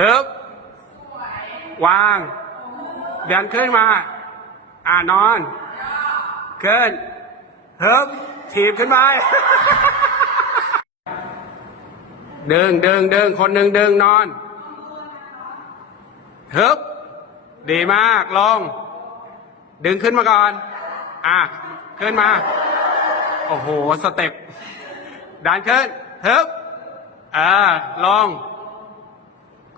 ฮึบวาง เดินขึ้นมา อ่านอน ขึ้นฮึบถีบขึ้นไปดึงเดึงเดึงคนหนึ่งเดึงนอนฮึบดีมาก ลง ดึงขึ้นมาก่อน อะ ขึ้นมา โอ้โห สเต็ปดันขึ้นฮึบอ่าลง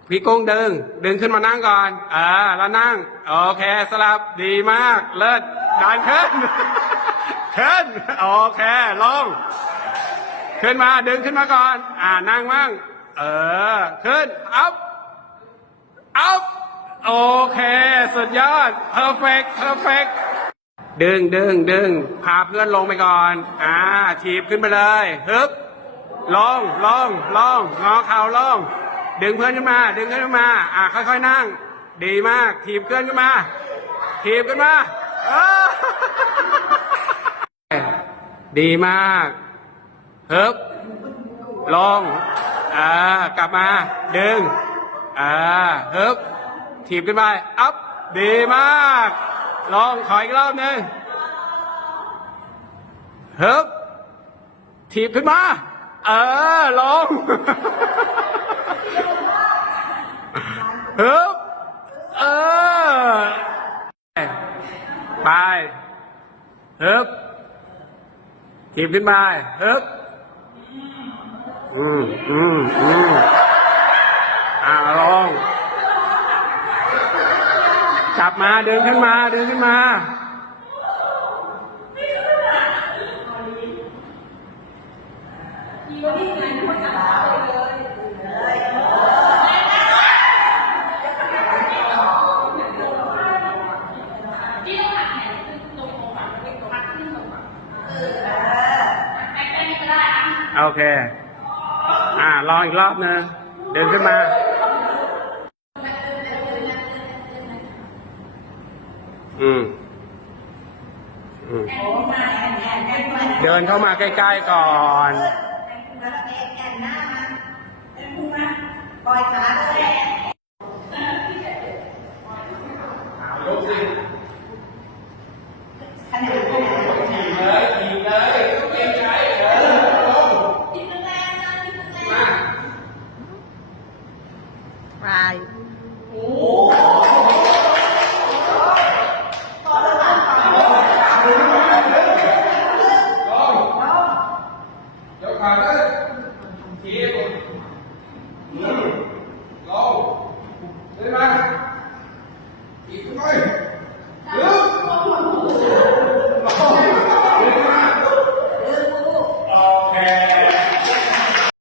พี่กุ้งดึง ดึงขึ้นมานั่งก่อน อ่า แล้วนั่ง โอเค สลับดีมาก เลิศดันขึ้น ขึ้น โอเค ลง ขึ้นมา ดึงขึ้นมาก่อน อ่า นั่งมั่ง เออ ขึ้น อัพ อัพ โอเค สุดยอด เพอร์เฟกต์เพอร์เฟกต์ดึงดึงดึง พาเพื่อนลงไปก่อน อ่า ถีบขึ้นไปเลย ฮึบ ลง ลง ลง งอเข่าลง ดึงเพื่อนขึ้นมา ดึงเพื่อนขึ้นมา อ่าค่อยๆนั่ง ดีมาก ถีบเพื่อนขึ้นมา ถีบขึ้นมาเออดีมากเฮึบลงอ่ากลับมา ดึงอ่าเฮึบถีบขึ้นไป อัพ ดีมาก ลองขออีกรอบหนึ่งเฮึบถีบขึ้นมา เออ ลง ฮึบเออ ไปฮึบถีบขึ้นไปฮึบอืมอืมอืมอ่าลองกลับมาเดินขึ้นมาเดินขึ้นมา โอเค อ่าลองอีกรอบนึงเดินขึ้นมา อืมอืมเดินเข้ามาใกล้ๆก่อนปล่อยขาเลยายยกขาขึ้นทีบอืมลงขึ้นมอีกไป